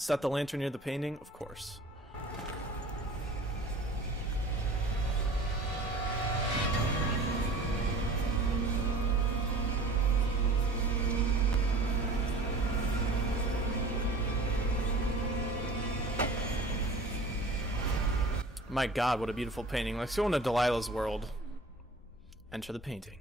Set the lantern near the painting? Of course. My god, what a beautiful painting. Let's go into Delilah's world. Enter the painting.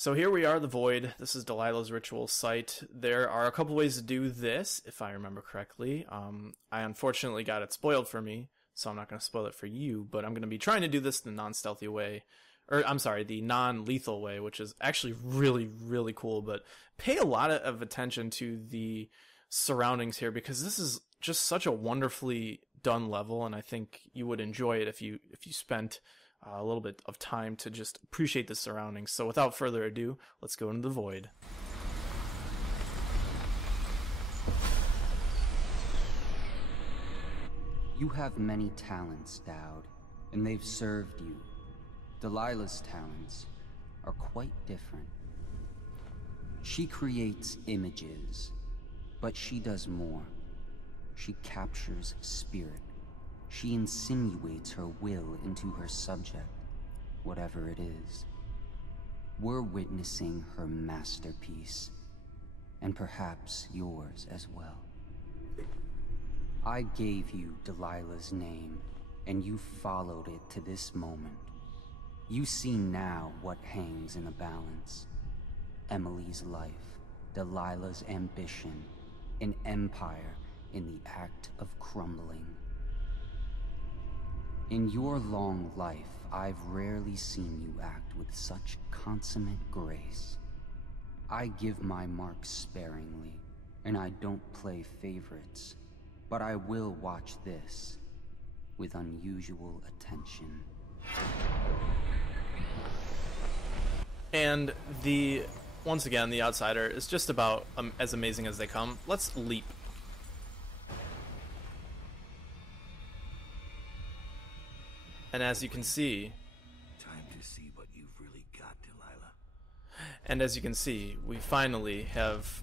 So here we are, the Void. This is Delilah's ritual site. There are a couple ways to do this, if I remember correctly. I unfortunately got it spoiled for me, so I'm not going to spoil it for you, but I'm going to be trying to do this the non-stealthy way. Or, I'm sorry, the non-lethal way, which is actually really, really cool, but pay a lot of attention to the surroundings here, because this is just such a wonderfully done level, and I think you would enjoy it if you spent a little bit of time to just appreciate the surroundings. So without further ado, let's go into the Void. You have many talents, Dowd, and they've served you. Delilah's talents are quite different. She creates images, but she does more. She captures spirit. She insinuates her will into her subject, whatever it is. We're witnessing her masterpiece, and perhaps yours as well. I gave you Delilah's name, and you followed it to this moment. You see now what hangs in the balance. Emily's life, Delilah's ambition, an empire in the act of crumbling. In your long life, I've rarely seen you act with such consummate grace. I give my marks sparingly, and I don't play favorites, but I will watch this with unusual attention. And once again, the Outsider is just about as amazing as they come. Let's leap. And as you can see, time to see what you've really got, Delilah. And as you can see, we finally have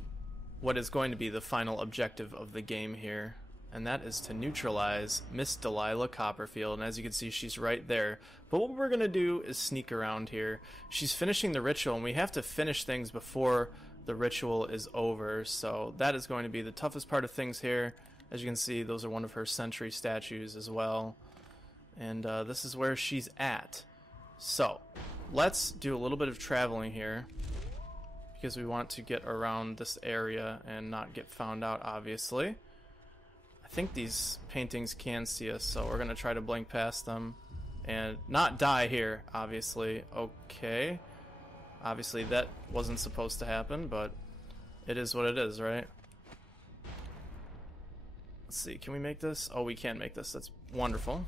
what is going to be the final objective of the game here, and that is to neutralize Miss Delilah Copperfield. And as you can see, she's right there. But what we're going to do is sneak around here. She's finishing the ritual, and we have to finish things before the ritual is over, so that is going to be the toughest part of things here. As you can see, those are one of her sentry statues as well. And this is where she's at. So, let's do a little bit of traveling here, because we want to get around this area and not get found out, obviously. I think these paintings can see us, so we're going to try to blink past them and not die here, obviously. Okay. Obviously that wasn't supposed to happen, but it is what it is, right? Let's see, can we make this? Oh, we can make this. That's wonderful.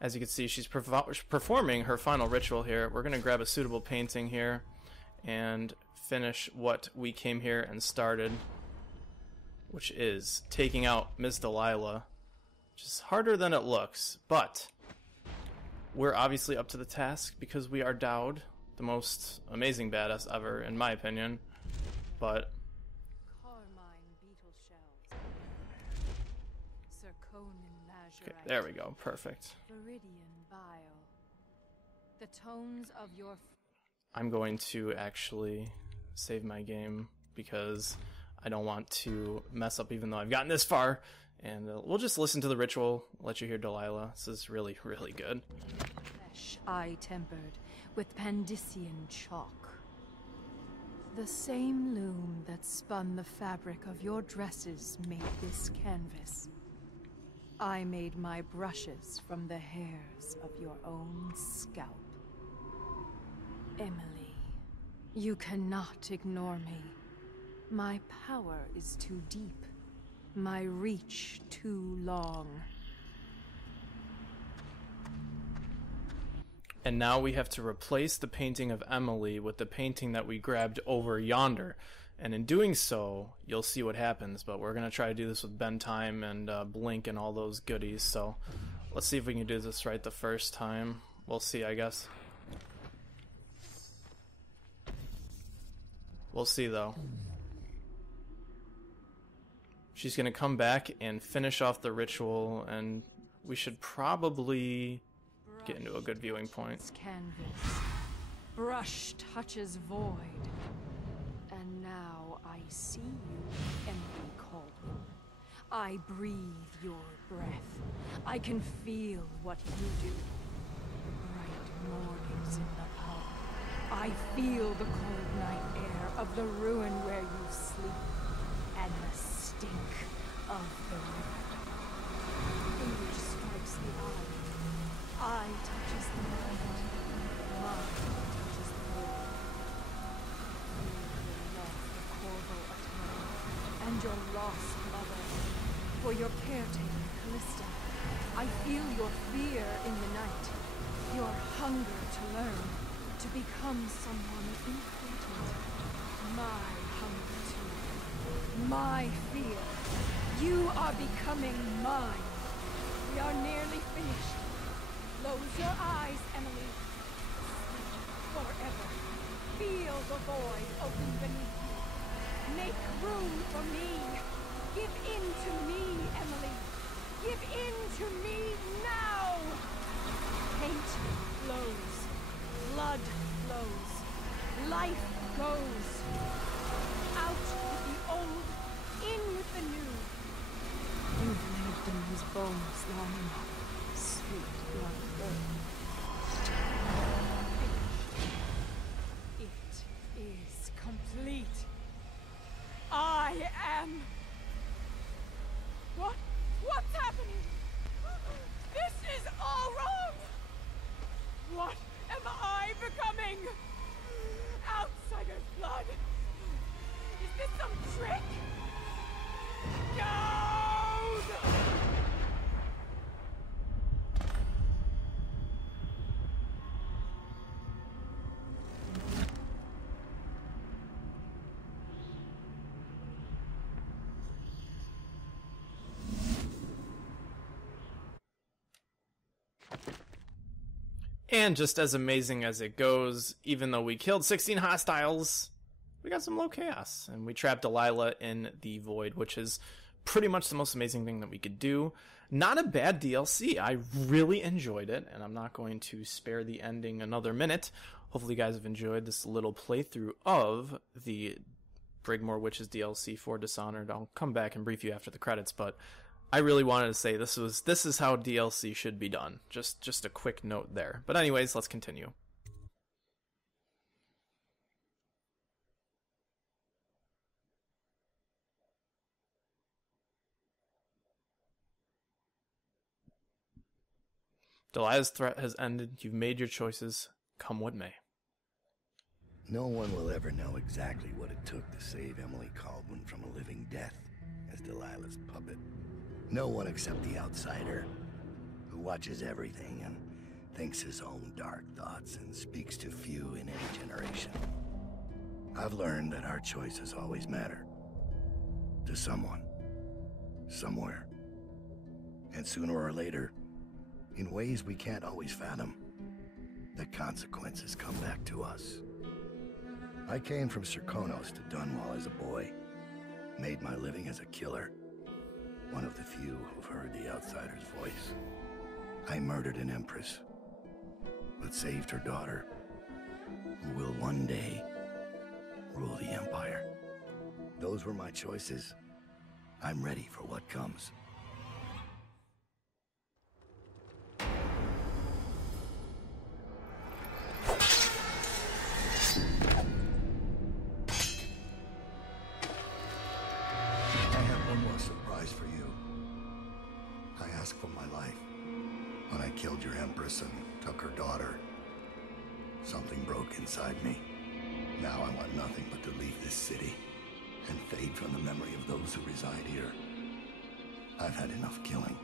As you can see, she's performing her final ritual here. We're going to grab a suitable painting here and finish what we came here and started, which is taking out Miss Delilah, which is harder than it looks, but we're obviously up to the task because we are Dowd, the most amazing badass ever, in my opinion. But okay, there we go, perfect. The tones of your I'm going to actually save my game because I don't want to mess up, even though I've gotten this far. And we'll just listen to the ritual, let you hear Delilah. This is really, really good. flesh I tempered with Pandician chalk. The same loom that spun the fabric of your dresses made this canvas. I made my brushes from the hairs of your own scalp. Emily, you cannot ignore me. My power is too deep. My reach too long. And now we have to replace the painting of Emily with the painting that we grabbed over yonder. And in doing so, you'll see what happens. But we're going to try to do this with bend time and blink and all those goodies. So let's see if we can do this right the first time. We'll see, I guess. We'll see, though. She's going to come back and finish off the ritual, and we should probably get into a good viewing point. Canvas. Brush touches void. And now I see you, Emily Caldwell. I breathe your breath. I can feel what you do. The bright mornings in the pub. I feel the cold night air of the ruin where you sleep. And the stink of the river. Image strikes the eye. Eye touches the mind. Mind touches the will. Feel the love of Corvo attire, and your lost mother. For your caretaker, Callista. I feel your fear in the night. Your hunger to learn. To become someone important. My hunger too. My fear. You are becoming mine. We are nearly finished. Close your eyes, Emily. Sleep forever. Feel the void open beneath you. Make room for me. Give in to me, Emily. Give in to me now. Hate flows. Blood flows. Life goes. Out with the old, in with the new. You've lived in his bones long enough. Sweet young girl. Finished. It is complete. I am... What's happening? This is all wrong! What am I becoming? Outsider's blood! Is this some trick? No! And just as amazing as it goes, even though we killed 16 hostiles, we got some low chaos. And we trapped Delilah in the void, which is pretty much the most amazing thing that we could do. Not a bad DLC. I really enjoyed it, and I'm not going to spare the ending another minute. Hopefully you guys have enjoyed this little playthrough of the Brigmore Witches DLC for Dishonored. I'll come back and brief you after the credits, but I really wanted to say this is how DLC should be done. Just a quick note there. But anyways, let's continue. Delilah's threat has ended. You've made your choices. Come what may. No one will ever know exactly what it took to save Emily Caldwell from a living death as Delilah's puppet. No one except the outsider, who watches everything and thinks his own dark thoughts and speaks to few in any generation. I've learned that our choices always matter. To someone. Somewhere. And sooner or later, in ways we can't always fathom, the consequences come back to us. I came from Serkonos to Dunwall as a boy. Made my living as a killer. One of the few who've heard the outsider's voice. I murdered an empress, but saved her daughter, who will one day rule the empire. Those were my choices. I'm ready for what comes. For you. I asked for my life. When I killed your empress and took her daughter, something broke inside me. Now I want nothing but to leave this city and fade from the memory of those who reside here. I've had enough killing.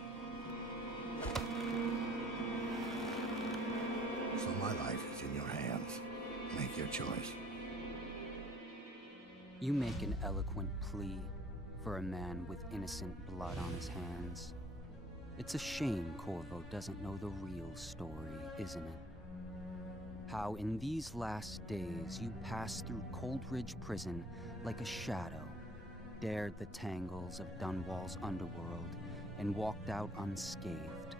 So my life is in your hands. Make your choice. You make an eloquent plea for a man with innocent blood on his hands. It's a shame Corvo doesn't know the real story, isn't it? How in these last days you passed through Coldridge Prison like a shadow, dared the tangles of Dunwall's underworld, and walked out unscathed,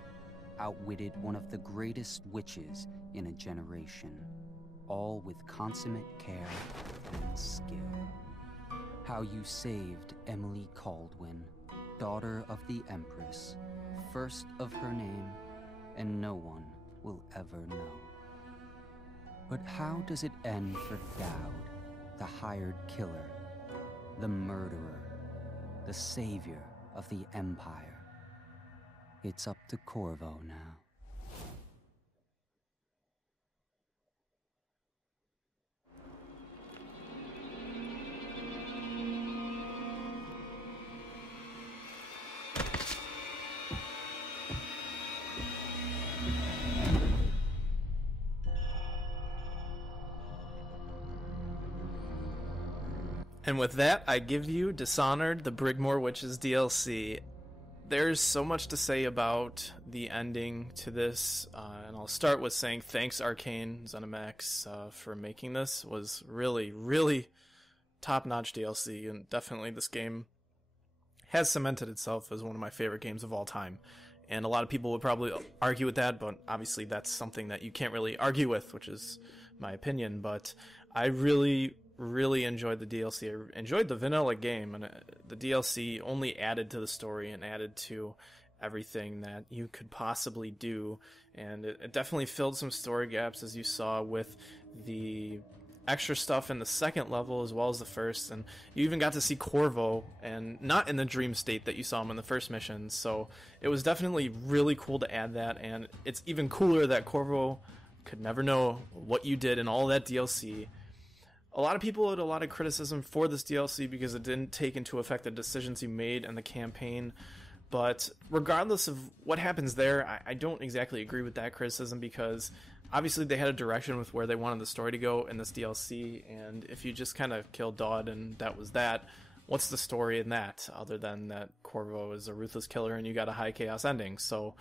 outwitted one of the greatest witches in a generation, all with consummate care and skill. How you saved Emily Caldwin, daughter of the Empress, first of her name, and no one will ever know. But how does it end for Dowd, the hired killer, the murderer, the savior of the Empire? It's up to Corvo now. And with that, I give you Dishonored The Brigmore Witches DLC. There's so much to say about the ending to this, and I'll start with saying thanks Arcane ZeniMax for making this. It was really, really top-notch DLC, and definitely this game has cemented itself as one of my favorite games of all time. And a lot of people would probably argue with that, but obviously that's something that you can't really argue with, which is my opinion. But I really enjoyed the DLC. I enjoyed the vanilla game, and the DLC only added to the story and added to everything that you could possibly do, and it definitely filled some story gaps, as you saw with the extra stuff in the second level as well as the first, and you even got to see Corvo, and not in the dream state that you saw him in the first mission, so it was definitely really cool to add that, and it's even cooler that Corvo could never know what you did in all that DLC. A lot of people had a lot of criticism for this DLC because it didn't take into effect the decisions you made in the campaign, but regardless of what happens there, I don't exactly agree with that criticism, because obviously they had a direction with where they wanted the story to go in this DLC, and if you just kind of killed Dodd and that was that, what's the story in that, other than that Corvo is a ruthless killer and you got a high chaos ending? So,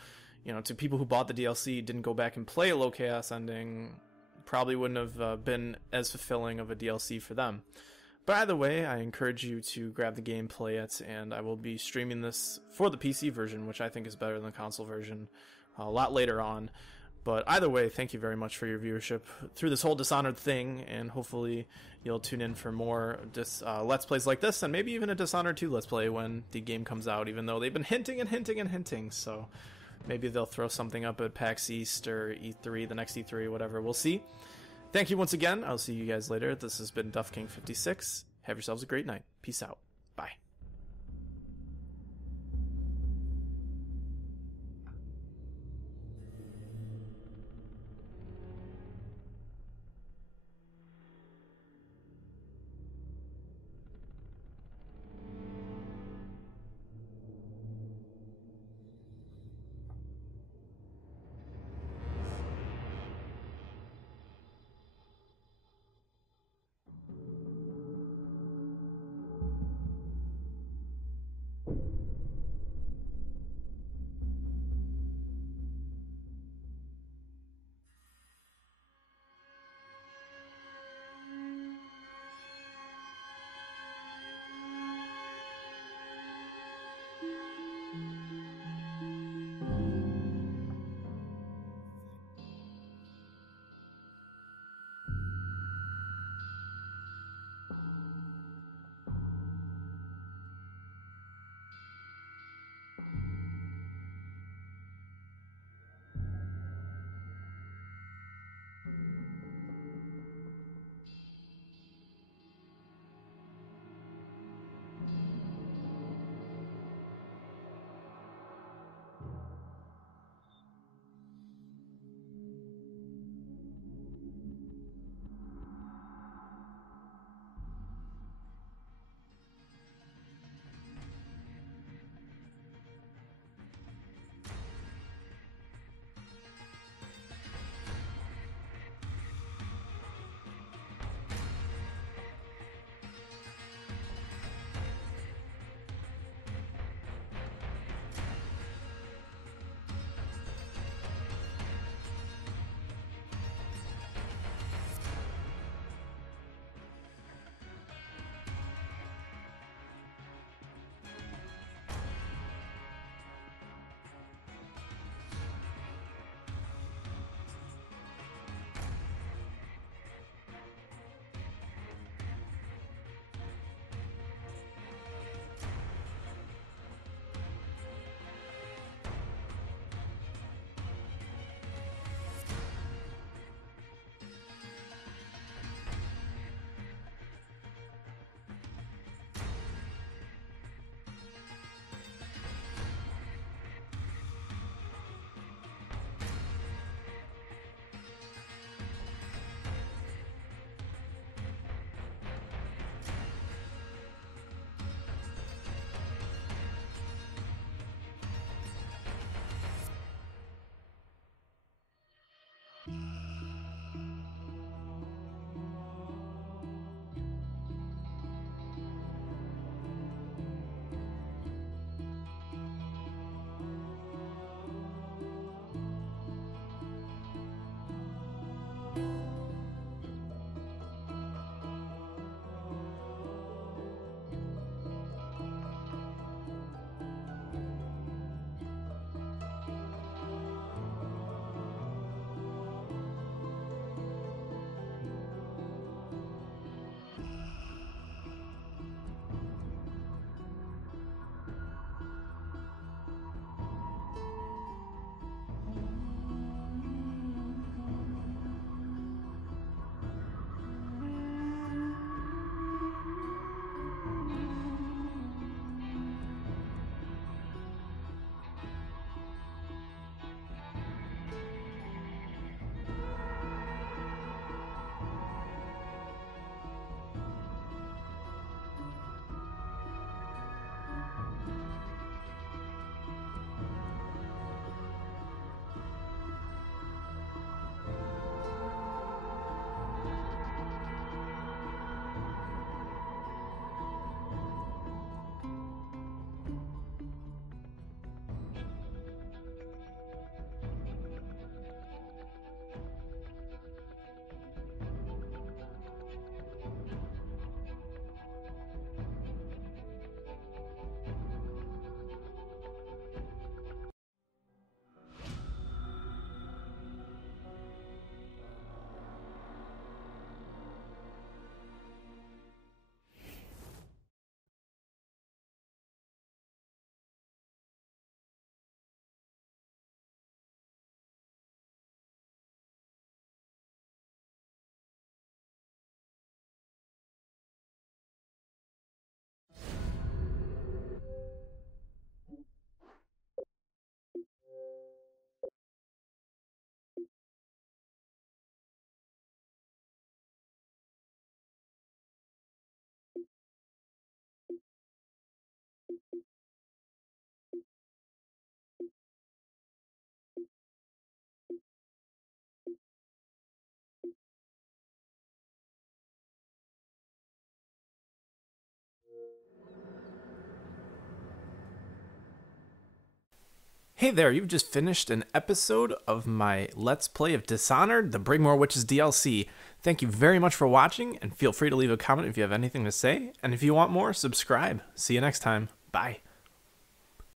you know, to people who bought the DLC, didn't go back and play a low chaos ending, probably wouldn't have been as fulfilling of a DLC for them. But either way, I encourage you to grab the game, play it, and I will be streaming this for the PC version, which I think is better than the console version, a lot later on. But either way, thank you very much for your viewership through this whole Dishonored thing, and hopefully you'll tune in for more Let's Plays like this, and maybe even a Dishonored 2 Let's Play when the game comes out, even though they've been hinting, so maybe they'll throw something up at PAX East or E3, the next E3, whatever. We'll see. Thank you once again. I'll see you guys later. This has been DuffKing56. Have yourselves a great night. Peace out. Bye. Hey there, you've just finished an episode of my Let's Play of Dishonored The Brigmore Witches DLC. Thank you very much for watching, and feel free to leave a comment if you have anything to say. And if you want more, subscribe. See you next time. Bye.